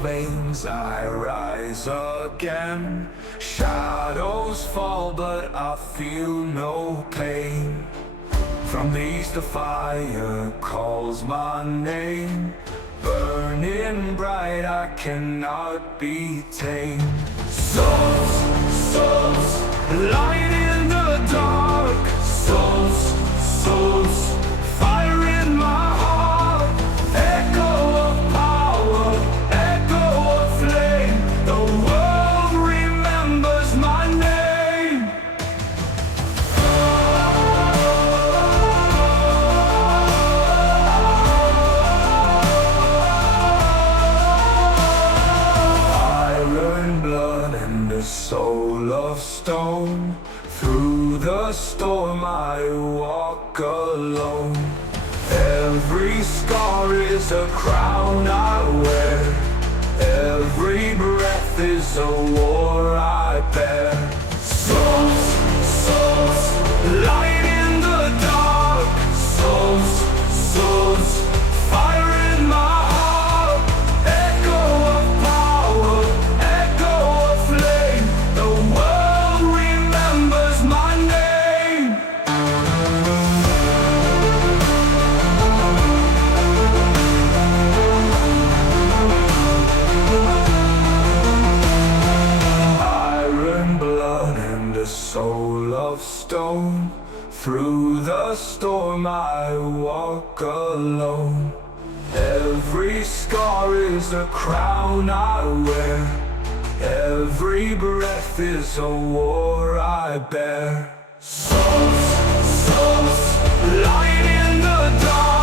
veins I rise again. Shadows fall but I feel no pain. From the east the fire calls my name. Burning bright, I cannot be tamed. Souls, souls, light in the dark. Souls, souls, fire in my heart. Echo of power, echo of flame. The world remembers my name. Iron blood and a soul of stone. Through the storm I walk alone. Every scar is a crown I wear. Every breath is a war I bear. Souls, souls, light in the dark. Souls, souls, fire in my heart. Echo of power, echo of flame. The world remembers my name. Iron blood and a soul of stone. Through the storm I walk alone. Every scar is a crown I wear. Every breath is a war I bear. Souls, souls, light in the dark.